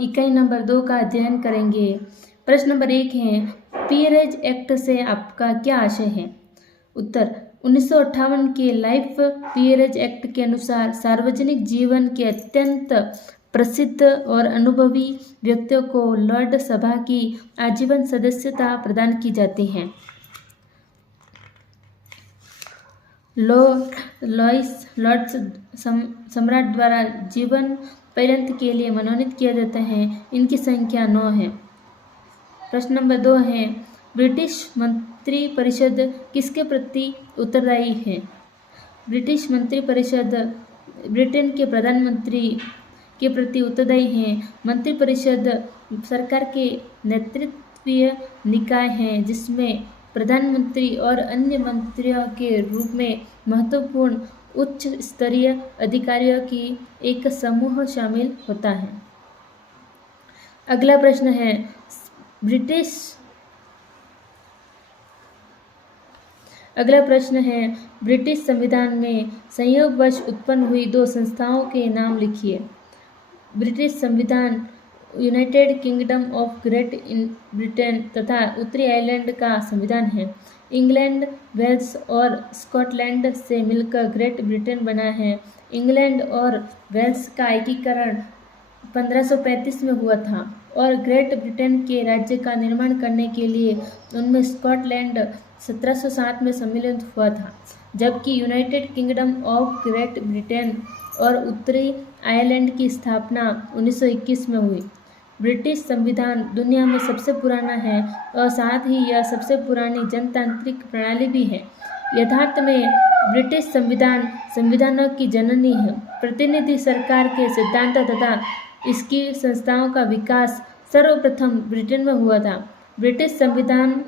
इकाई नंबर 2 का अध्ययन करेंगे। प्रश्न नंबर 1 है, पीयरेज एक्ट से आपका क्या आशय है? उत्तर, 1958 के लाइफ पीयरेज एक्ट के अनुसार सार्वजनिक जीवन के अत्यंत प्रसिद्ध और अनुभवी व्यक्तियों को लॉर्ड सभा की आजीवन सदस्यता प्रदान की जाती है। लॉर्ड्स सम्राट द्वारा जीवन पर्यंत के लिए मनोनीत किया जाता है। इनकी संख्या 9 है। प्रश्न नंबर 2 है, ब्रिटिश मंत्रिपरिषद किसके प्रति उत्तरदायी है? ब्रिटिश मंत्रिपरिषद ब्रिटेन के प्रधानमंत्री के प्रति उत्तरदायी है। मंत्रिपरिषद सरकार के नेतृत्वीय निकाय है जिसमें प्रधानमंत्री और अन्य मंत्रियों के रूप में महत्वपूर्ण उच्च स्तरीय अधिकारियों की एक समूह शामिल होता है। अगला प्रश्न है, ब्रिटिश संविधान में संयोगवश उत्पन्न हुई 2 संस्थाओं के नाम लिखिए। ब्रिटिश संविधान United kingdom of great Britain तथा उत्तरी आयरलैंड का संविधान है। इंग्लैंड, वेल्स और स्कॉटलैंड से मिलकर ग्रेट ब्रिटेन बना है। इंग्लैंड और वेल्स का एकीकरण 1535 में हुआ था और ग्रेट ब्रिटेन के राज्य का निर्माण करने के लिए उनमें स्कॉटलैंड 1707 में सम्मिलित हुआ था, जबकि United kingdom of great Britain और उत्तरी आयरलैंड की स्थापना 1921 में हुई। ब्रिटिश संविधान दुनिया में सबसे पुराना है और साथ ही यह सबसे पुरानी जनतांत्रिक प्रणाली भी है। यथार्थ में ब्रिटिश संविधान संविधानों की जननी है। प्रतिनिधि सरकार के सिद्धांत तथा इसकी संस्थाओं का विकास सर्वप्रथम ब्रिटेन में हुआ था। ब्रिटिश संविधान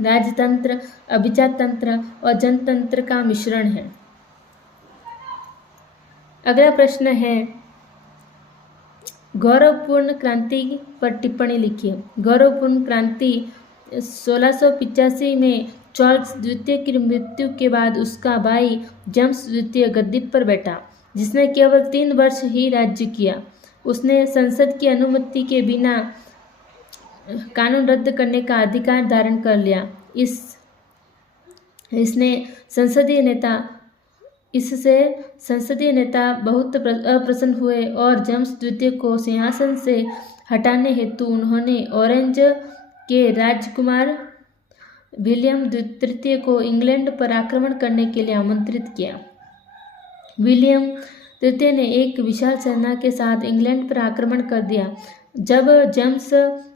राजतंत्र, अभिजाततंत्र और जनतंत्र का मिश्रण है। अगला प्रश्न है, गौरवपूर्ण क्रांति पर टिप्पणी लिखिए। गौरवपूर्ण क्रांति 1685 में चार्ल्स द्वितीय की मृत्यु के बाद उसका भाई जेम्स द्वितीय गद्दी पर बैठा, जिसने केवल 3 वर्ष ही राज्य किया। उसने संसद की अनुमति के बिना कानून रद्द करने का अधिकार धारण कर लिया। इससे संसदीय नेता बहुत अप्रसन्न हुए और जेम्स द्वितीय को सिंहासन से हटाने हेतु उन्होंने ऑरेंज के राजकुमार विलियम तृतीय को इंग्लैंड पर आक्रमण करने के लिए आमंत्रित किया। विलियम तृतीय ने एक विशाल सेना के साथ इंग्लैंड पर आक्रमण कर दिया। जब जेम्स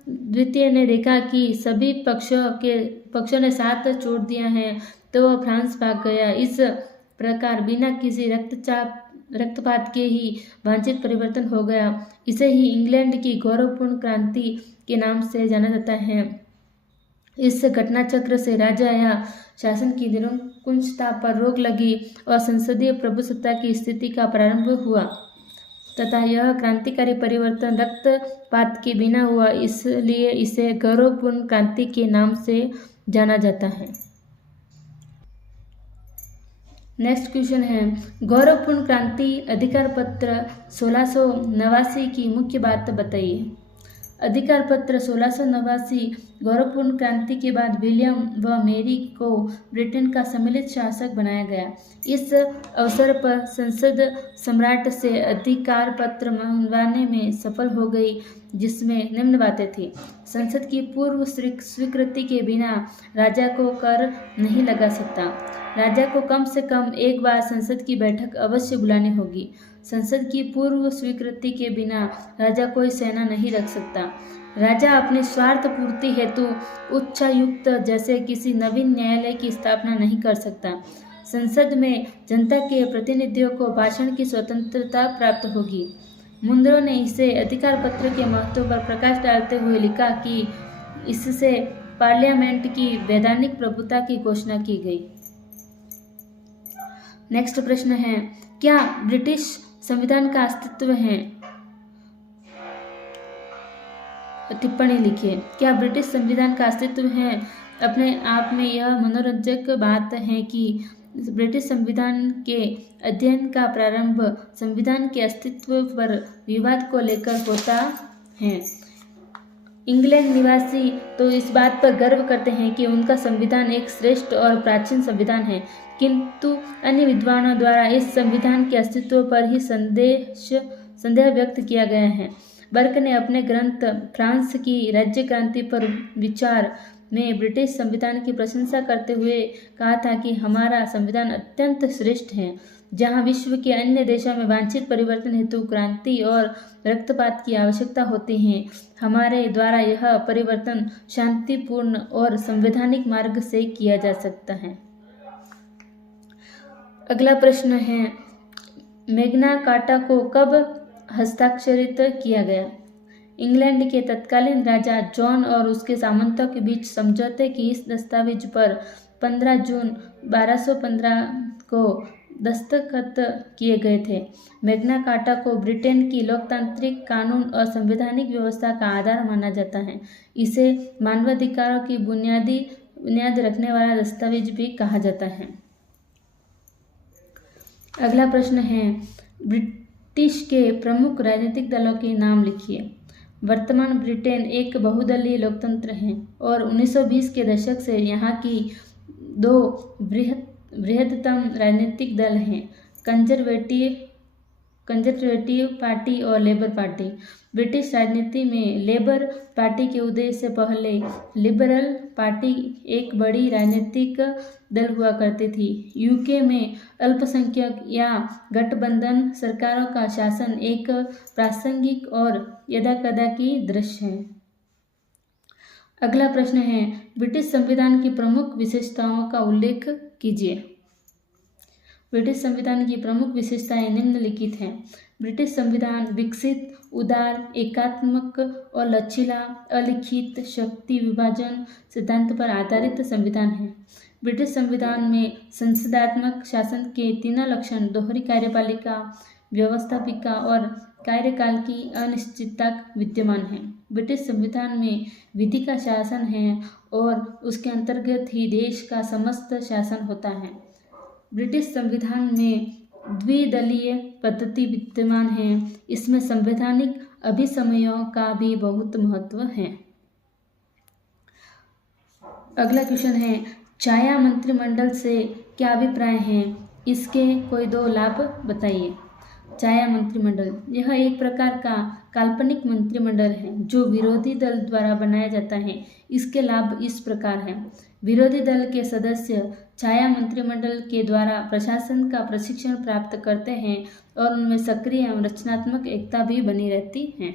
द्वितीय ने देखा कि सभी पक्षों ने साथ छोड़ दिया है तो वह फ्रांस भाग गया। इस प्रकार बिना किसी रक्तपात के ही वांछित परिवर्तन हो गया। इसे ही इंग्लैंड की गौरवपूर्ण क्रांति के नाम से जाना जाता है। इस घटनाचक्र से राजा या शासन की निरंकुशता पर रोक लगी और संसदीय प्रभुसत्ता की स्थिति का प्रारंभ हुआ तथा यह क्रांतिकारी परिवर्तन रक्तपात के बिना हुआ, इसलिए इसे गौरवपूर्ण क्रांति के नाम से जाना जाता है। नेक्स्ट क्वेश्चन है, गौरवपूर्ण क्रांति अधिकार पत्र 1689 की मुख्य बात बताइए। अधिकार पत्र 1689 गौरवपूर्ण क्रांति के बाद विलियम व मेरी को ब्रिटेन का सम्मिलित शासक बनाया गया। इस अवसर पर संसद सम्राट से अधिकार पत्र मंगवाने में सफल हो गई, जिसमें निम्न बातें थी। संसद की पूर्व स्वीकृति के बिना राजा को कर नहीं लगा सकता। राजा को कम से कम एक बार संसद की बैठक अवश्य बुलानी होगी। संसद की पूर्व स्वीकृति के बिना राजा कोई सेना नहीं रख सकता। राजा अपने स्वार्थ पूर्ति हेतु उच्चायुक्त जैसे किसी नवीन न्यायालय की स्थापना नहीं कर सकता। संसद में जनता के प्रतिनिधियों को भाषण की स्वतंत्रता प्राप्त होगी। मुंद्रो ने इसे अधिकार पत्र के महत्व पर प्रकाश डालते हुए लिखा कि इससे पार्लियामेंट की वैधानिक प्रभुता की घोषणा की गई। नेक्स्ट प्रश्न है, क्या ब्रिटिश संविधान का अस्तित्व है? टिप्पणी लिखिए। क्या ब्रिटिश संविधान का अस्तित्व है? अपने आप में यह मनोरंजक बात है कि ब्रिटिश संविधान के अध्ययन का प्रारंभ संविधान के अस्तित्व पर विवाद को लेकर होता है। इंग्लैंड निवासी तो इस बात पर गर्व करते हैं कि उनका संविधान एक श्रेष्ठ और प्राचीन संविधान है, किंतु अन्य विद्वानों द्वारा इस संविधान के अस्तित्व पर ही संदेह व्यक्त किया गया है। बर्क ने अपने ग्रंथ फ्रांस की राज्य क्रांति पर विचार में ब्रिटिश संविधान की प्रशंसा करते हुए कहा था कि हमारा संविधान अत्यंत श्रेष्ठ है। जहां विश्व के अन्य देशों में वांछित परिवर्तन हेतु क्रांति और रक्तपात की आवश्यकता होती है, हमारे द्वारा यह परिवर्तन शांतिपूर्ण और संवैधानिक मार्ग से किया जा सकता है। अगला प्रश्न है, मैग्ना कार्टा को कब हस्ताक्षरित किया गया? इंग्लैंड के तत्कालीन राजा जॉन और उसके सामंतों के बीच समझौते की इस दस्तावेज पर 15 जून 1215 को दस्तखत किए गए थे। मैग्ना कार्टा को ब्रिटेन की लोकतांत्रिक कानून और संवैधानिक व्यवस्था का आधार माना जाता है। इसे मानवाधिकारों की बुनियाद रखने वाला दस्तावेज भी कहा जाता है। अगला प्रश्न है, ब्रिटिश के प्रमुख राजनीतिक दलों के नाम लिखिए। वर्तमान ब्रिटेन एक बहुदलीय लोकतंत्र है और 1920 के दशक से यहाँ की दो बृहत्तम राजनीतिक दल हैं, कंजर्वेटिव पार्टी और लेबर पार्टी। ब्रिटिश राजनीति में लेबर पार्टी के उदय से पहले लिबरल पार्टी एक बड़ी राजनीतिक दल हुआ करती थी। यूके में अल्पसंख्यक या गठबंधन सरकारों का शासन एक प्रासंगिक और यदाकदा की दृश्य है। अगला प्रश्न है, ब्रिटिश संविधान की प्रमुख विशेषताओं का उल्लेख कीजिए। ब्रिटिश संविधान की प्रमुख विशेषताएं निम्नलिखित हैं। ब्रिटिश संविधान विकसित, उदार, एकात्मक और लचीला, अलिखित शक्ति विभाजन सिद्धांत पर आधारित संविधान है। ब्रिटिश संविधान में संसदात्मक शासन के तीनों लक्षण दोहरी कार्यपालिका, व्यवस्थापिका और कार्यकाल की अनिश्चितता विद्यमान है। ब्रिटिश संविधान में विधि का शासन है और उसके अंतर्गत ही देश का समस्त शासन होता है। ब्रिटिश संविधान में द्विदलीय पद्धति विद्यमान है। इसमें संवैधानिक अभिसमयों का भी बहुत महत्व है। अगला क्वेश्चन है, छाया मंत्रिमंडल से क्या अभिप्राय है? इसके कोई दो लाभ बताइए। छाया मंत्रिमंडल, यह एक प्रकार का काल्पनिक मंत्रिमंडल है जो विरोधी दल द्वारा बनाया जाता है। इसके लाभ इस प्रकार हैं। विरोधी दल के सदस्य छाया मंत्रिमंडल के द्वारा प्रशासन का प्रशिक्षण प्राप्त करते हैं और उनमें सक्रिय एवं रचनात्मक एकता भी बनी रहती है।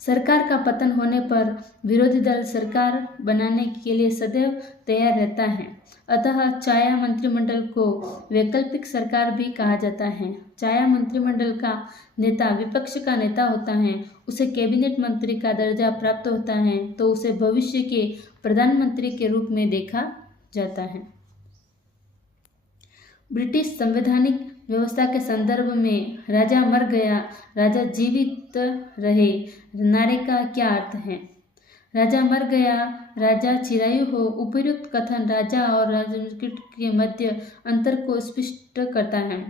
सरकार का पतन होने पर विरोधी दल सरकार बनाने के लिए सदैव तैयार रहता है। अतः छाया मंत्रिमंडल को वैकल्पिक सरकार भी कहा जाता है। छाया मंत्रिमंडल का नेता विपक्ष का नेता होता है। उसे कैबिनेट मंत्री का दर्जा प्राप्त होता है तो उसे भविष्य के प्रधानमंत्री के रूप में देखा जाता है। ब्रिटिश संवैधानिक व्यवस्था के संदर्भ में राजा मर गया, राजा जीवित रहे नारे का क्या अर्थ है? राजा मर गया, राजा चिरायु हो। उपर्युक्त कथन राजा और राजमुकुट के मध्य अंतर को स्पष्ट करता है।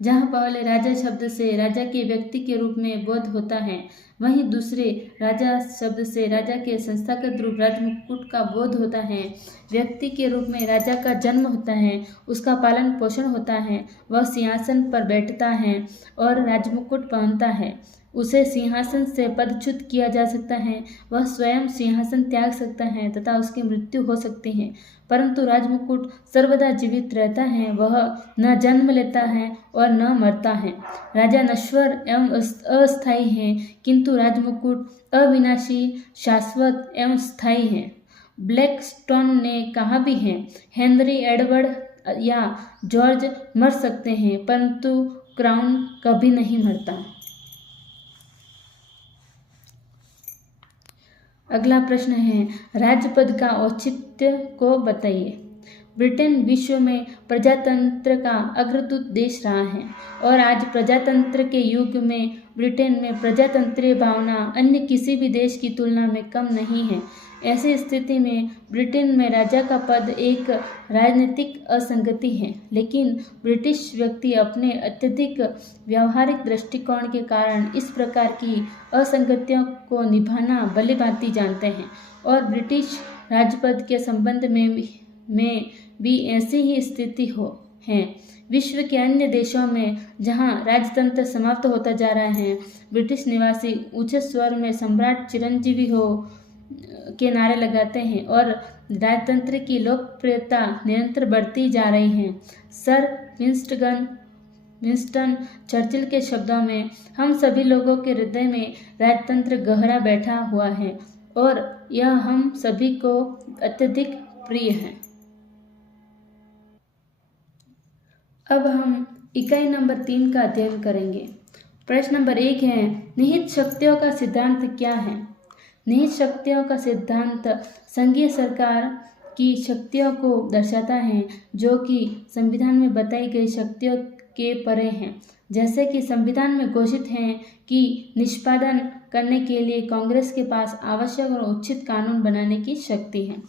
जहाँ पहले राजा शब्द से राजा के व्यक्ति के रूप में बोध होता है, वहीं दूसरे राजा शब्द से राजा के संस्थागत रूप राजमुकुट का बोध होता है। व्यक्ति के रूप में राजा का जन्म होता है, उसका पालन पोषण होता है, वह सिंहासन पर बैठता है और राजमुकुट पहनता है। उसे सिंहासन से पदच्युत किया जा सकता है, वह स्वयं सिंहासन त्याग सकता है तथा उसकी मृत्यु हो सकती है, परंतु राजमुकुट सर्वदा जीवित रहता है। वह न जन्म लेता है और न मरता है। राजा नश्वर एवं अस्थायी है, किंतु राजमुकुट अविनाशी, शाश्वत एवं स्थायी है। ब्लैकस्टोन ने कहा भी है, हेनरी एडवर्ड या जॉर्ज मर सकते हैं परंतु क्राउन कभी नहीं मरता। अगला प्रश्न है, राजपद का औचित्य को बताइए। ब्रिटेन विश्व में प्रजातंत्र का अग्रदूत देश रहा है और आज प्रजातंत्र के युग में ब्रिटेन में प्रजातंत्रीय भावना अन्य किसी भी देश की तुलना में कम नहीं है। ऐसी स्थिति में ब्रिटेन में राजा का पद एक राजनीतिक असंगति है, लेकिन ब्रिटिश व्यक्ति अपने अत्यधिक व्यावहारिक दृष्टिकोण के कारण इस प्रकार की असंगतियों को निभाना भलीभांति जानते हैं और ब्रिटिश राजपद के संबंध में भी ऐसी ही स्थिति है। विश्व के अन्य देशों में जहां राजतंत्र समाप्त होता जा रहा है, ब्रिटिश निवासी ऊंचे स्वर में सम्राट चिरंजीवी हो के नारे लगाते हैं और राजतंत्र की लोकप्रियता निरंतर बढ़ती जा रही है। सर विंस्टन चर्चिल के शब्दों में, हम सभी लोगों के हृदय में राजतंत्र गहरा बैठा हुआ है और यह हम सभी को अत्यधिक प्रिय है। अब हम इकाई नंबर 3 का अध्ययन करेंगे। प्रश्न नंबर 1 है, निहित शक्तियों का सिद्धांत क्या है? निहित शक्तियों का सिद्धांत संघीय सरकार की शक्तियों को दर्शाता है जो कि संविधान में बताई गई शक्तियों के परे हैं, जैसे कि संविधान में घोषित है कि निष्पादन करने के लिए कांग्रेस के पास आवश्यक और उचित कानून बनाने की शक्ति है।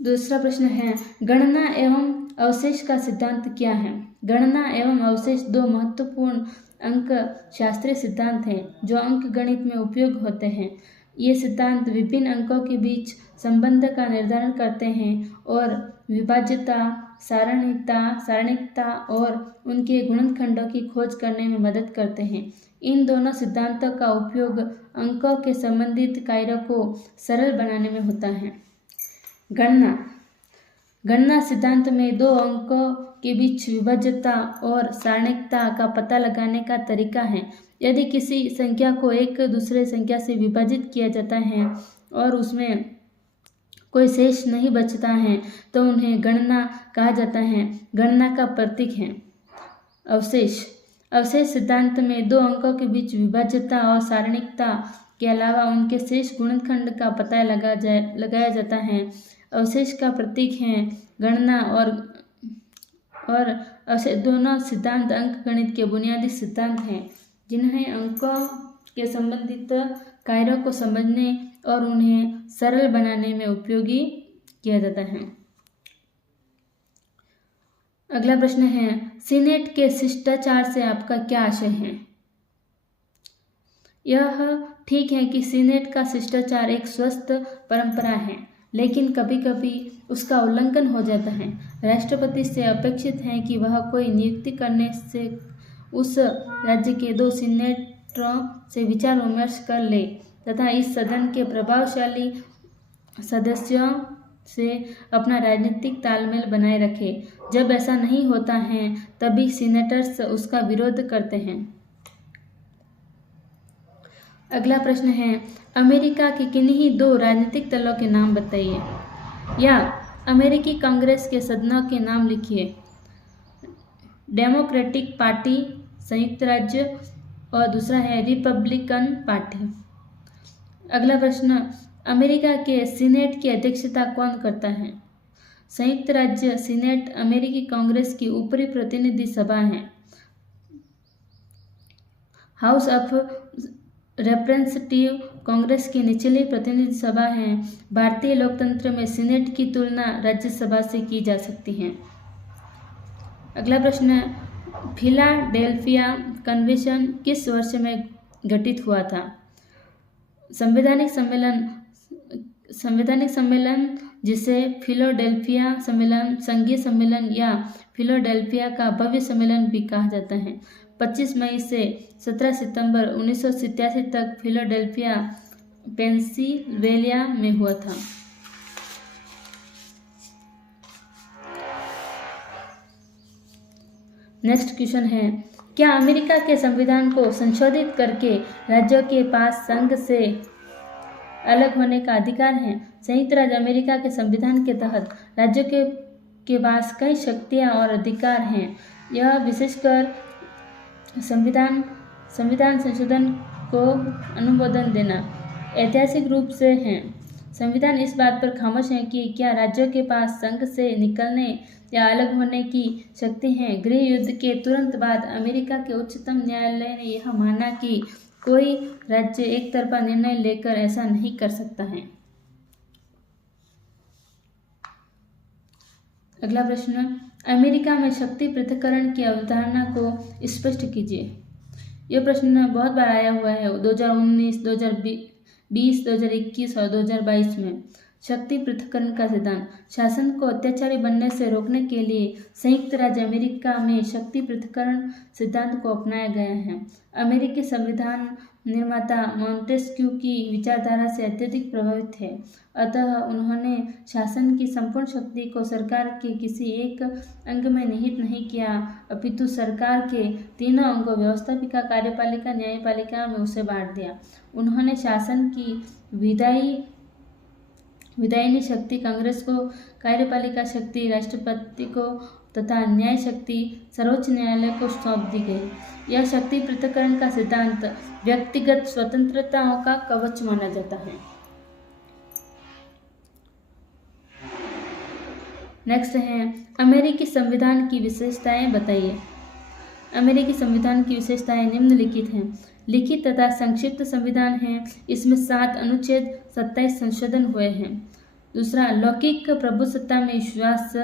दूसरा प्रश्न है, गणना एवं अवशेष का सिद्धांत क्या है? गणना एवं अवशेष दो महत्वपूर्ण अंक शास्त्रीय सिद्धांत हैं जो अंक गणित में उपयोग होते हैं। ये सिद्धांत विभिन्न अंकों के बीच संबंध का निर्धारण करते हैं और विभाज्यता, सारणिकता और उनके गुणनखंडों की खोज करने में मदद करते हैं। इन दोनों सिद्धांतों का उपयोग अंकों के संबंधित कार्यों को सरल बनाने में होता है। गणना सिद्धांत में दो अंकों के बीच विभाज्यता और सारणिकता का पता लगाने का तरीका है। यदि किसी संख्या को एक दूसरे संख्या से विभाजित किया जाता है और उसमें कोई शेष नहीं बचता है तो उन्हें गणना कहा जाता है। गणना का प्रतीक है अवशेष। अवशेष सिद्धांत में दो अंकों के बीच विभाज्यता और सारणिकता के अलावा उनके शेष गुणनखंड का पता लगाया जाता है। अवशेष का प्रतीक है गणना और अवशेष दोनों सिद्धांत अंक गणित के बुनियादी सिद्धांत हैं जिन्हें अंकों के संबंधित कार्यों को समझने और उन्हें सरल बनाने में उपयोगी किया जाता है। अगला प्रश्न है, सीनेट के शिष्टाचार से आपका क्या आशय है? यह ठीक है कि सीनेट का शिष्टाचार एक स्वस्थ परंपरा है, लेकिन कभी कभी उसका उल्लंघन हो जाता है। राष्ट्रपति से अपेक्षित है कि वह कोई नियुक्ति करने से उस राज्य के दो सीनेटरों से विचार विमर्श कर ले तथा इस सदन के प्रभावशाली सदस्यों से अपना राजनीतिक तालमेल बनाए रखे। जब ऐसा नहीं होता है तभी सीनेटर्स उसका विरोध करते हैं। अगला प्रश्न है, अमेरिका के किन्हीं दो राजनीतिक दलों के नाम बताइए या अमेरिकी कांग्रेस के सदनों के नाम लिखिए। डेमोक्रेटिक पार्टी संयुक्त राज्य और दूसरा है रिपब्लिकन पार्टी। अगला प्रश्न, अमेरिका के सीनेट की अध्यक्षता कौन करता है? संयुक्त राज्य सीनेट अमेरिकी कांग्रेस की ऊपरी प्रतिनिधि सभा है। हाउस ऑफ रिप्रेजेंटेटिव कांग्रेस की निचली प्रतिनिधि सभा है। भारतीय लोकतंत्र में सीनेट की तुलना राज्यसभा से की जा सकती है। अगला प्रश्न, फिलाडेल्फिया कन्वेंशन किस वर्ष में घटित हुआ था? संवैधानिक सम्मेलन जिसे फिलाडेल्फिया सम्मेलन, संघीय सम्मेलन या फिलाडेल्फिया का भव्य सम्मेलन भी कहा जाता है, 25 मई से 17 सितंबर 1987 तक फिलाडेल्फिया पेंसिल्वेनिया में हुआ था। नेक्स्ट क्वेश्चन है, क्या अमेरिका के संविधान को संशोधित करके राज्यों के पास संघ से अलग होने का अधिकार है? संयुक्त राज्य अमेरिका के संविधान के तहत राज्यों के पास कई शक्तियां और अधिकार हैं। यह विशेषकर संविधान संशोधन को अनुमोदन देना ऐतिहासिक रूप से है। संविधान इस बात पर खामोश है कि क्या राज्यों के पास संघ से निकलने या अलग होने की शक्ति है। गृह युद्ध के तुरंत बाद अमेरिका के उच्चतम न्यायालय ने यह माना कि कोई राज्य एक तरफा निर्णय लेकर ऐसा नहीं कर सकता है। अगला प्रश्न, अमेरिका में शक्ति पृथक्करण की अवधारणा को स्पष्ट कीजिए। यह प्रश्न बहुत बार आया हुआ है 2019, 2020, 2021 और 2022 में। शक्ति पृथक्करण का सिद्धांत, शासन को अत्याचारी बनने से रोकने के लिए संयुक्त राज्य अमेरिका में शक्ति पृथक्करण सिद्धांत को अपनाया गया है। अमेरिकी संविधान निर्माता मॉन्टेस्क्यू की विचारधारा से अत्यधिक प्रभावित है, अतः उन्होंने शासन की संपूर्ण शक्ति को सरकार के किसी एक अंग में निहित नहीं किया, अपितु सरकार के तीनों अंगों व्यवस्थापिका, कार्यपालिका, न्यायपालिका में उसे बांट दिया। उन्होंने शासन की विधायिनी शक्ति कांग्रेस को, कार्यपालिका शक्ति राष्ट्रपति को तथा न्याय शक्ति सर्वोच्च न्यायालय को सौंप दी गई। यह शक्ति पृथक्करण का सिद्धांत व्यक्तिगत स्वतंत्रताओं का कवच माना जाता है। नेक्स्ट है, अमेरिकी संविधान की विशेषताएं बताइए। अमेरिकी संविधान की विशेषताएं निम्नलिखित हैं। लिखित तथा संक्षिप्त संविधान है, इसमें 7 अनुच्छेद 27 संशोधन हुए हैं। दूसरा, लौकिक प्रभुसत्ता में विश्वास।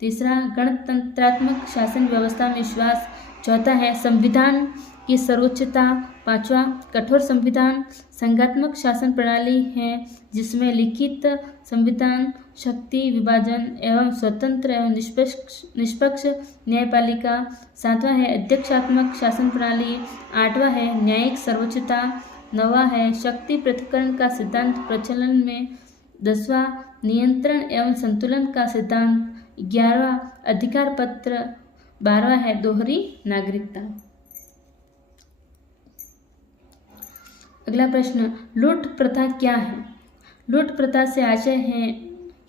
तीसरा, गणतंत्रात्मक शासन व्यवस्था में विश्वास। चौथा है संविधान की सर्वोच्चता। पांचवा, कठोर संविधान संघात्मक शासन प्रणाली है, जिसमें लिखित संविधान, शक्ति विभाजन एवं स्वतंत्र एवं निष्पक्ष न्यायपालिका। सातवां है अध्यक्षात्मक शासन प्रणाली। आठवां है न्यायिक सर्वोच्चता। नौवां है शक्ति पृथक्करण का सिद्धांत प्रचलन में। 10वां नियंत्रण एवं संतुलन का सिद्धांत। 11वां अधिकार पत्र। 12वां है दोहरी नागरिकता। अगला प्रश्न, लूट प्रथा क्या है। लूट प्रथा से आशय है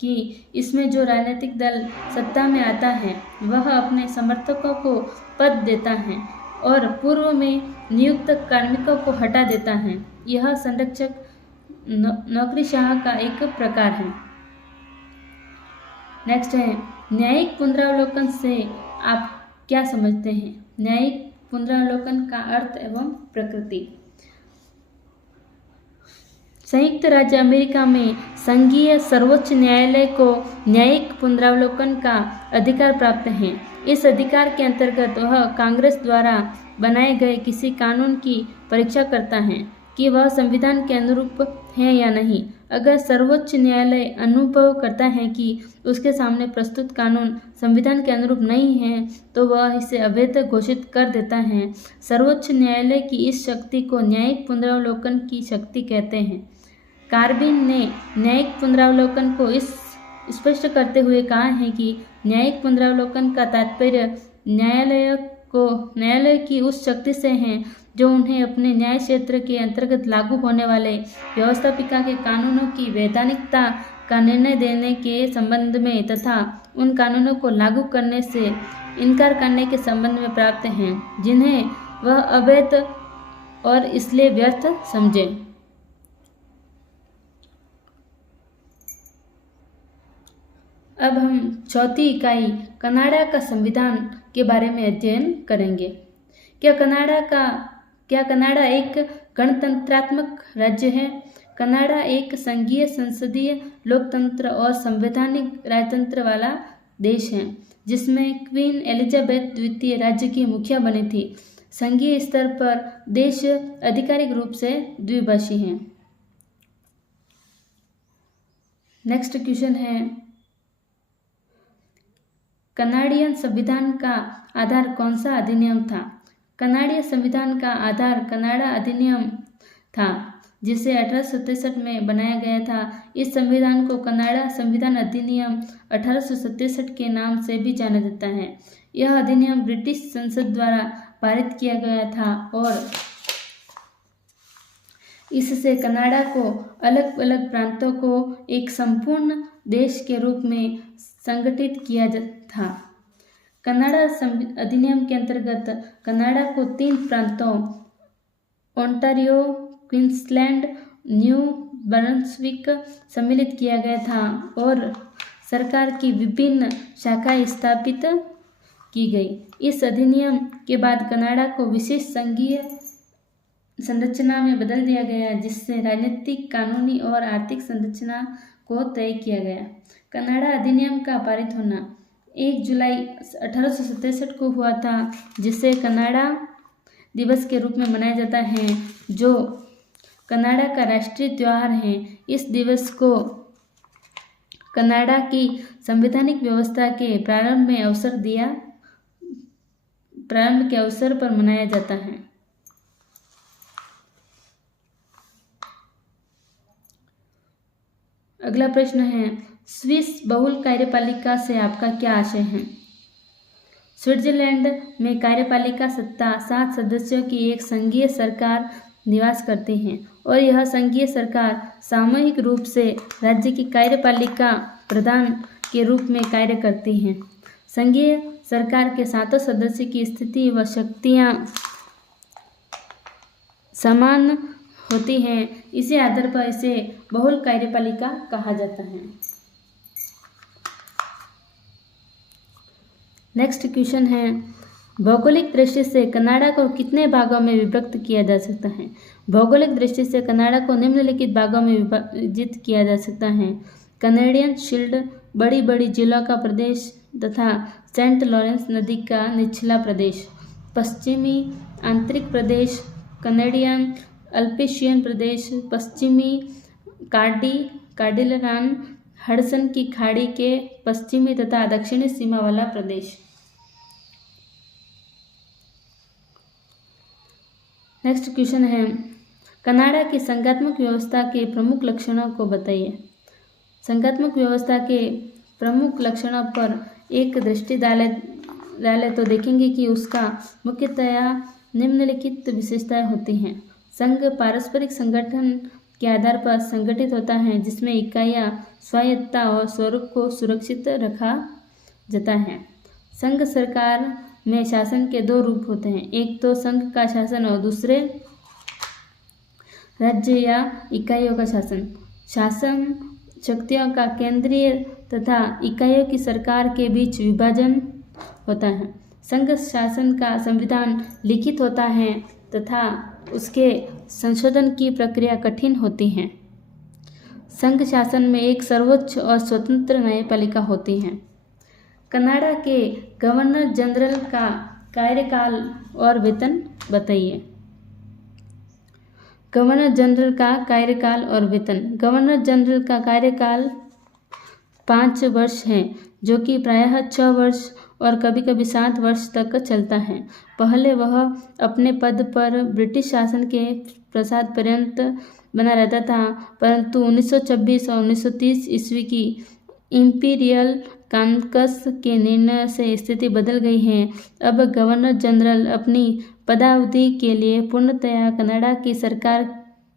कि इसमें जो राजनीतिक दल सत्ता में आता है वह अपने समर्थकों को पद देता है और पूर्व में नियुक्त कार्मिकों को हटा देता है। यह संरक्षक नौकरीशाह का एक प्रकार है। नेक्स्ट है, न्यायिक पुनरावलोकन से आप क्या समझते हैं। न्यायिक पुनरावलोकन का अर्थ एवं प्रकृति। संयुक्त राज्य अमेरिका में संघीय सर्वोच्च न्यायालय को न्यायिक पुनरावलोकन का अधिकार प्राप्त है। इस अधिकार के अंतर्गत वह कांग्रेस द्वारा बनाए गए किसी कानून की परीक्षा करता है कि वह संविधान के अनुरूप है या नहीं। अगर सर्वोच्च न्यायालय अनुभव करता है कि उसके सामने प्रस्तुत कानून संविधान के अनुरूप नहीं है तो वह इसे अवैध घोषित कर देता है। सर्वोच्च न्यायालय की इस शक्ति को न्यायिक पुनरावलोकन की शक्ति कहते हैं। कार्बिन ने न्यायिक पुनरावलोकन को इस स्पष्ट करते हुए कहा है कि न्यायिक पुनरावलोकन का तात्पर्य न्यायालय की उस शक्ति से है जो उन्हें अपने न्याय क्षेत्र के अंतर्गत लागू होने वाले व्यवस्थापिका के कानूनों की वैधानिकता का निर्णय देने के संबंध में तथा उन कानूनों को लागू करने से इनकार करने के संबंध में प्राप्त हैं जिन्हें वह अवैध और इसलिए व्यर्थ समझे। अब हम चौथी इकाई कनाडा का संविधान के बारे में अध्ययन करेंगे। क्या कनाडा एक गणतंत्रात्मक राज्य है। कनाडा एक संघीय संसदीय लोकतंत्र और संवैधानिक राजतंत्र वाला देश है, जिसमें क्वीन एलिजाबेथ द्वितीय राज्य की मुखिया बनी थी। संघीय स्तर पर देश आधिकारिक रूप से द्विभाषी है। नेक्स्ट क्वेश्चन है, कनाडियन संविधान का आधार कौन सा अधिनियम था। कनाडीय संविधान का आधार कनाडा अधिनियम था, जिसे 1867 में बनाया गया था। इस संविधान को कनाडा संविधान अधिनियम 1867 के नाम से भी जाना जाता है। यह अधिनियम ब्रिटिश संसद द्वारा पारित किया गया था और इससे कनाडा को अलग अलग प्रांतों को एक संपूर्ण देश के रूप में संगठित किया था। कनाडा अधिनियम के अंतर्गत कनाडा को 3 प्रांतों ओंटारियो, क्वींसलैंड, न्यू ब्रंसविक सम्मिलित किया गया था और सरकार की विभिन्न शाखाएं स्थापित की गई। इस अधिनियम के बाद कनाडा को विशेष संघीय संरचना में बदल दिया गया, जिससे राजनीतिक, कानूनी और आर्थिक संरचना को तय किया गया। कनाडा अधिनियम का पारित होना 1 जुलाई 1867 को हुआ था, जिसे कनाडा दिवस के रूप में मनाया जाता है, जो कनाडा का राष्ट्रीय त्यौहार है। इस दिवस को कनाडा की संवैधानिक व्यवस्था के प्रारंभ के अवसर पर मनाया जाता है। अगला प्रश्न है, स्विस बहुल कार्यपालिका से आपका क्या आशय है? स्विट्जरलैंड में कार्यपालिका सत्ता 7 सदस्यों की एक संघीय सरकार निवास करती है और यह संघीय सरकार सामूहिक रूप से राज्य की कार्यपालिका प्रधान के रूप में कार्य करती है। संघीय सरकार के 7 सदस्यों की स्थिति व शक्तियाँ समान होती हैं। इसी आधार पर इसे बहुल कार्यपालिका कहा जाता है। नेक्स्ट क्वेश्चन है, भौगोलिक दृष्टि से कनाडा को कितने भागों में विभक्त किया जा सकता है? भौगोलिक दृष्टि से कनाडा को निम्नलिखित भागों में विभाजित किया जा सकता है: कैनेडियन शील्ड, बड़ी बड़ी झीलों का प्रदेश तथा सेंट लॉरेंस नदी का निचला प्रदेश, पश्चिमी आंतरिक प्रदेश, कैनेडियन अल्पेशियन प्रदेश, पश्चिमी कार्डिलरान हडसन की खाड़ी के पश्चिमी तथा दक्षिणी सीमा वाला प्रदेश। नेक्स्ट क्वेश्चन है, कनाडा की संघात्मक व्यवस्था के प्रमुख लक्षणों को बताइए। संघात्मक व्यवस्था के प्रमुख लक्षणों पर एक दृष्टि डाले तो देखेंगे कि उसका मुख्यतया निम्नलिखित विशेषताएं होती हैं। संघ पारस्परिक संगठन के आधार पर संगठित होता है, जिसमें इकाइयाँ स्वायत्तता और स्वरूप को सुरक्षित रखा जाता है। संघ सरकार में शासन के 2 रूप होते हैं, एक तो संघ का शासन और दूसरे राज्य या इकाइयों का शासन। शासन शक्तियों का केंद्रीय तथा इकाइयों की सरकार के बीच विभाजन होता है। संघ शासन का संविधान लिखित होता है तथा उसके संशोधन की प्रक्रिया कठिन होती है। संघ शासन में एक सर्वोच्च और स्वतंत्र न्यायपालिका होती है। कनाडा के गवर्नर जनरल का कार्यकाल और वेतन बताइए। गवर्नर जनरल का कार्यकाल और वेतन। गवर्नर जनरल का कार्यकाल 5 वर्ष है, जो कि प्रायः 6 वर्ष और कभी कभी 7 वर्ष तक चलता है। पहले वह अपने पद पर ब्रिटिश शासन के प्रसाद पर्यंत बना रहता था, परंतु 1926 और 1930 ईस्वी की इंपीरियल कॉन्कस के निर्णय से स्थिति बदल गई है। अब गवर्नर जनरल अपनी पदावधि के लिए पूर्णतया कनाडा की सरकार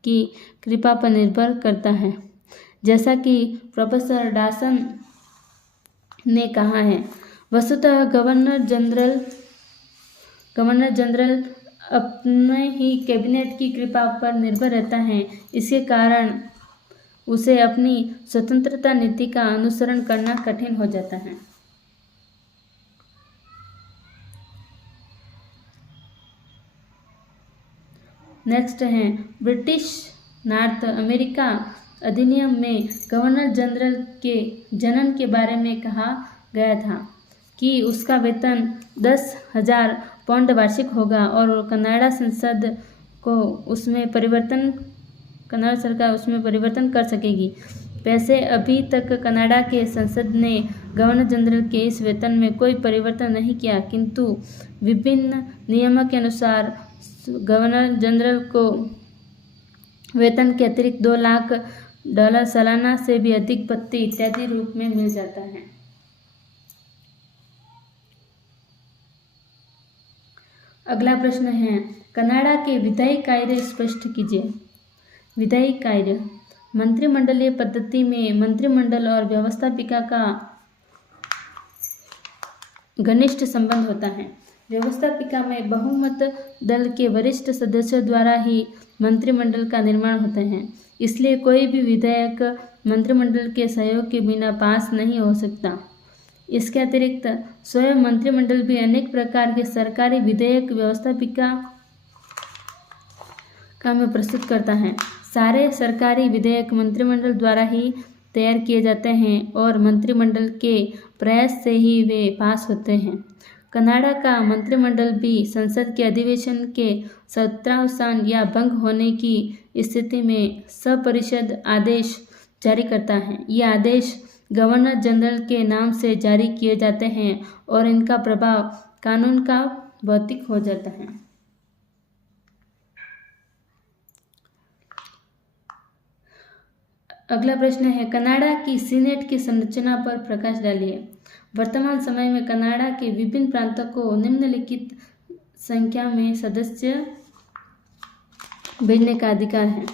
की कृपा पर निर्भर करता है। जैसा कि प्रोफेसर डॉसन ने कहा है, वस्तुतः गवर्नर जनरल अपने ही कैबिनेट की कृपा पर निर्भर रहता है। इसके कारण उसे अपनी स्वतंत्रता नीति का अनुसरण करना कठिन हो जाता है। नेक्स्ट है, ब्रिटिश नॉर्थ अमेरिका अधिनियम में गवर्नर जनरल के जनन के बारे में कहा गया था कि उसका वेतन 10,000 पाउंड वार्षिक होगा और कनाडा सरकार उसमें परिवर्तन कर सकेगी। वैसे अभी तक कनाडा के संसद ने गवर्नर जनरल के इस वेतन में कोई परिवर्तन नहीं किया, किंतु विभिन्न नियमों के अनुसार गवर्नर जनरल को वेतन के अतिरिक्त $2 लाख सालाना से भी अधिक भत्ते इत्यादि रूप में मिल जाता है। अगला प्रश्न है, कनाडा के विधायी कार्य स्पष्ट कीजिए। विधायी कार्य। मंत्रिमंडलीय पद्धति में मंत्रिमंडल और व्यवस्थापिका का घनिष्ठ संबंध होता है। व्यवस्थापिका में बहुमत दल के वरिष्ठ सदस्यों द्वारा ही मंत्रिमंडल का निर्माण होता है। इसलिए कोई भी विधेयक मंत्रिमंडल के सहयोग के बिना पास नहीं हो सकता। इसके अतिरिक्त स्वयं मंत्रिमंडल भी अनेक प्रकार के सरकारी विधेयक व्यवस्थापिका में प्रस्तुत करता है। सारे सरकारी विधेयक मंत्रिमंडल द्वारा ही तैयार किए जाते हैं और मंत्रिमंडल के प्रयास से ही वे पास होते हैं। कनाडा का मंत्रिमंडल भी संसद के अधिवेशन के सत्रावसान या भंग होने की स्थिति में सपरिषद आदेश जारी करता है। ये आदेश गवर्नर जनरल के नाम से जारी किए जाते हैं और इनका प्रभाव कानून का भौतिक हो जाता है। अगला प्रश्न है, कनाडा की सीनेट की संरचना पर प्रकाश डालिए। वर्तमान समय में कनाडा के विभिन्न प्रांतों को निम्नलिखित संख्या में सदस्य भेजने का अधिकार है।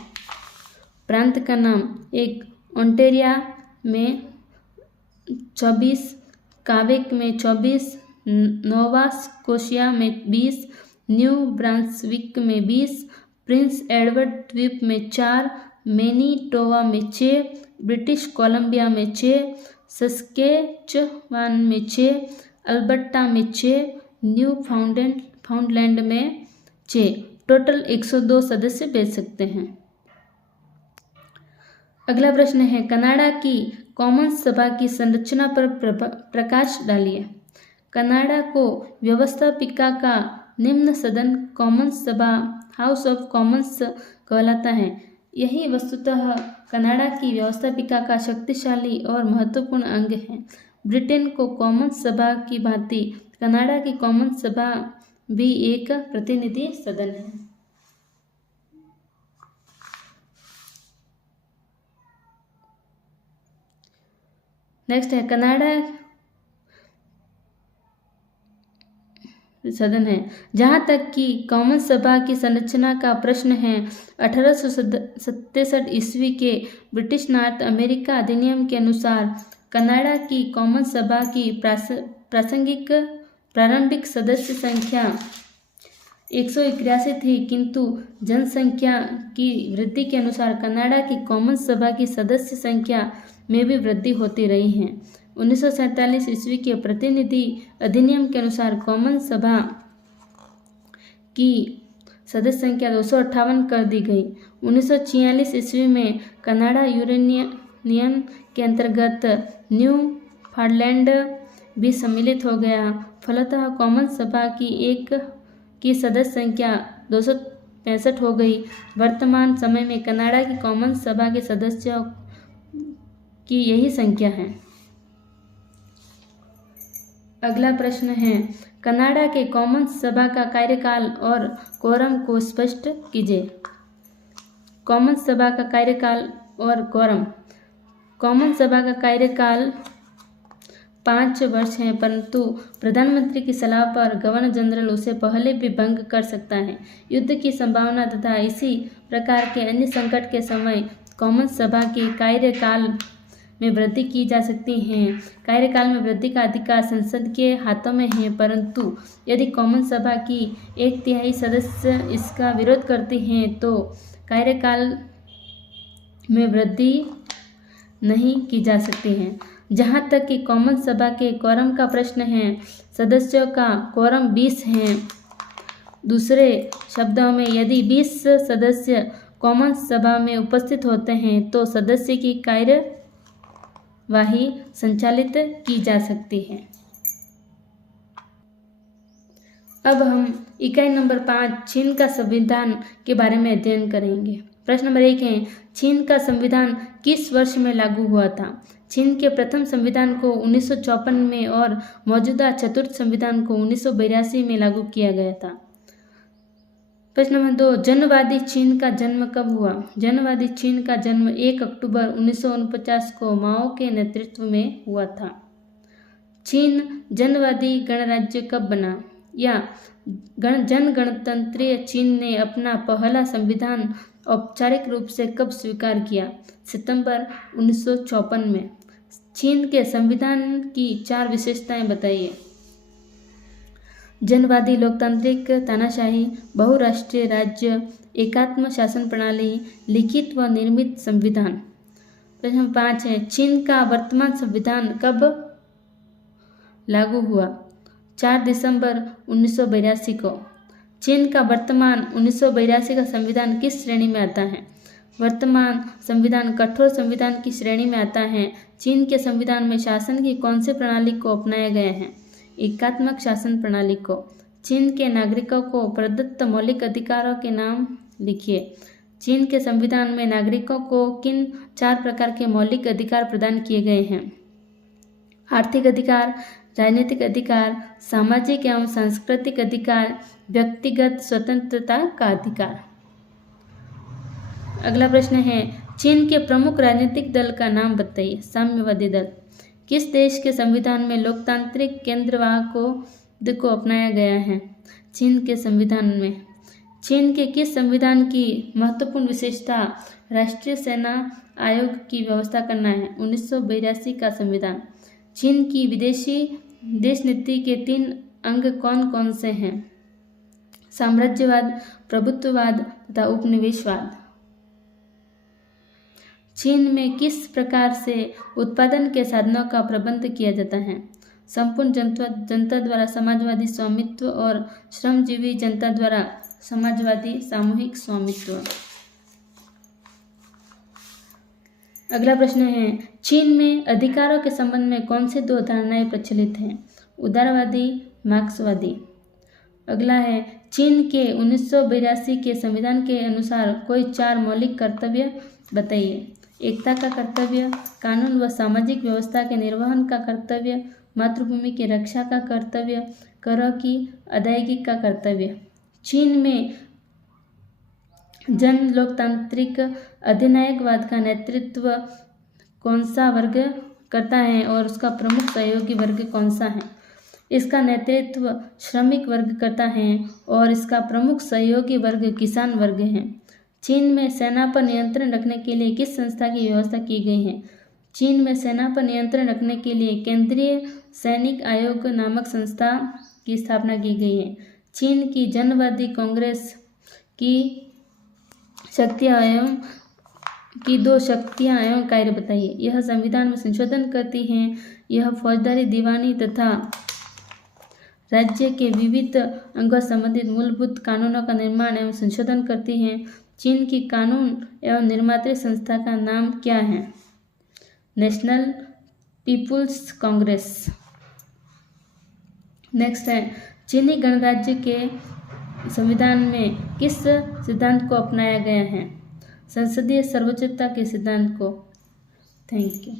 प्रांत का नाम: 1 ओंटारियो में 24, क्वेबेक में 24, नोवा स्कोशिया में 20, न्यू ब्रांसविक में 20, प्रिंस एडवर्ड द्वीप में 4, मैनीटोबा में 6, ब्रिटिश कोलंबिया में 6, सस्केचुवान में 6, अल्बर्टा में 6, न्यू फाउंडलैंड में 6। टोटल 102 सदस्य भेज सकते हैं। अगला प्रश्न है, कनाडा की कॉमन्स सभा की संरचना पर प्रकाश डालिए। कनाडा को व्यवस्थापिका का निम्न सदन कॉमन्स सभा हाउस ऑफ कॉमन्स कहलाता है। यही वस्तुतः कनाडा की व्यवस्थापिका का शक्तिशाली और महत्वपूर्ण अंग है। ब्रिटेन को कॉमन्स सभा की भांति कनाडा की कॉमन्स सभा भी एक प्रतिनिधि सदन है। नेक्स्ट है, कनाडा सदन है। जहाँ तक कि कॉमन्स सभा की संरचना का प्रश्न है, 1867 ईस्वी के ब्रिटिश नॉर्थ अमेरिका अधिनियम के अनुसार कनाडा की कॉमन्स सभा की प्रारंभिक सदस्य संख्या 181 थी, किंतु जनसंख्या की वृद्धि के अनुसार कनाडा की कॉमन्स सभा की सदस्य संख्या में भी वृद्धि होती रही है। 1947 ईस्वी के प्रतिनिधि अधिनियम के अनुसार कॉमन्स सभा की सदस्य संख्या 258 कर दी गई। 1946 ईस्वी में कनाडा यूनियन के अंतर्गत न्यू फाउंडलैंड भी सम्मिलित हो गया। फलतः कॉमन्स सभा की सदस्य संख्या 265 हो गई। वर्तमान समय में कनाडा की कॉमन्स सभा के सदस्यों की यही संख्या है। अगला प्रश्न है, कनाडा के कॉमन्स सभा का कार्यकाल और कोरम को स्पष्ट कीजिए। कॉमन्स सभा का कार्यकाल और कोरम। कॉमन्स सभा का कार्यकाल 5 वर्ष है, परंतु प्रधानमंत्री की सलाह पर गवर्नर जनरल उसे पहले भी भंग कर सकता है। युद्ध की संभावना तथा इसी प्रकार के अन्य संकट के समय कॉमन्स सभा के कार्यकाल में वृद्धि की जा सकती है। कार्यकाल में वृद्धि का अधिकार संसद के हाथों में है, परंतु यदि कॉमन्स सभा की 1/3 सदस्य इसका विरोध करते हैं तो कार्यकाल में वृद्धि नहीं की जा सकती है। जहाँ तक कि कॉमन्स सभा के कोरम का प्रश्न है, सदस्यों का कोरम 20 है। दूसरे शब्दों में, यदि 20 सदस्य कॉमन्स सभा में उपस्थित होते हैं तो सदस्य की कार्यवाही संचालित की जा सकती है। अब हम इकाई नंबर 5 चीन का संविधान के बारे में अध्ययन करेंगे। प्रश्न नंबर 1 है, चीन का संविधान किस वर्ष में लागू हुआ था? चीन के प्रथम संविधान को 1954 में और मौजूदा चतुर्थ संविधान को 1982 में लागू किया गया था। प्रश्न नंबर 2, जनवादी चीन का जन्म कब हुआ? जनवादी चीन का जन्म 1 अक्टूबर 1949 को माओ के नेतृत्व में हुआ था। चीन जनवादी गणराज्य कब बना? या जनगणतंत्रीय चीन ने अपना पहला संविधान औपचारिक रूप से कब स्वीकार किया? सितंबर 1954 में। चीन के संविधान की 4 विशेषताएं बताइए। जनवादी लोकतांत्रिक तानाशाही, बहुराष्ट्रीय राज्य, एकात्म शासन प्रणाली, लिखित व निर्मित संविधान। प्रश्न 5 है, चीन का वर्तमान संविधान कब लागू हुआ? 4 दिसंबर 1982 को। चीन का वर्तमान 1982 का संविधान किस श्रेणी में आता है? वर्तमान संविधान कठोर संविधान की श्रेणी में आता है। चीन के संविधान में शासन की कौन सी प्रणाली को अपनाया गया है? एकात्मक शासन प्रणाली को। चीन के नागरिकों को प्रदत्त मौलिक अधिकारों के नाम लिखिए। चीन के संविधान में नागरिकों को किन 4 प्रकार के मौलिक अधिकार प्रदान किए गए हैं? आर्थिक अधिकार, राजनीतिक अधिकार, सामाजिक एवं सांस्कृतिक अधिकार, व्यक्तिगत स्वतंत्रता का अधिकार। अगला प्रश्न है, चीन के प्रमुख राजनीतिक दल का नाम बताइए। साम्यवादी दल। किस देश के संविधान में लोकतांत्रिक केंद्रवाद को अपनाया गया है? चीन के संविधान में। चीन के किस संविधान की महत्वपूर्ण विशेषता राष्ट्रीय सेना आयोग की व्यवस्था करना है? 1982 का संविधान। चीन की विदेशी देश नीति के 3 अंग कौन कौन से हैं? साम्राज्यवाद, प्रभुत्ववाद तथा उपनिवेशवाद। चीन में किस प्रकार से उत्पादन के साधनों का प्रबंध किया जाता है? संपूर्ण जनता द्वारा समाजवादी स्वामित्व और श्रमजीवी जनता द्वारा समाजवादी सामूहिक स्वामित्व। अगला प्रश्न है, चीन में अधिकारों के संबंध में कौन से 2 धारणाएं प्रचलित हैं? उदारवादी, मार्क्सवादी। अगला है, चीन के 1982 के संविधान के अनुसार कोई 4 मौलिक कर्तव्य बताइए। एकता का कर्तव्य, कानून व सामाजिक व्यवस्था के निर्वहन का कर्तव्य, मातृभूमि की रक्षा का कर्तव्य, करों की अदायगी का कर्तव्य। चीन में जन लोकतांत्रिक अधिनायकवाद का नेतृत्व कौन सा वर्ग करता है और उसका प्रमुख सहयोगी वर्ग कौन सा है? इसका नेतृत्व श्रमिक वर्ग करता है और इसका प्रमुख सहयोगी वर्ग किसान वर्ग है। चीन में सेना पर नियंत्रण रखने के लिए किस संस्था की व्यवस्था की गई है? चीन में सेना पर नियंत्रण रखने के लिए केंद्रीय सैनिक आयोग नामक संस्था की स्थापना की गई है। चीन की जनवादी कांग्रेस की शक्तियाँ एवं की 2 शक्तियाँ एवं कार्य बताइए। यह संविधान में संशोधन करती हैं। यह फौजदारी, दीवानी तथा राज्य के विविध अंगों संबंधित मूलभूत कानूनों का निर्माण एवं संशोधन करती हैं। चीन की कानून एवं निर्मात्री संस्था का नाम क्या है? National people's Congress. नेक्स्ट है, चीनी गणराज्य के संविधान में किस सिद्धांत को अपनाया गया है? संसदीय सर्वोच्चता के सिद्धांत को। Thank you.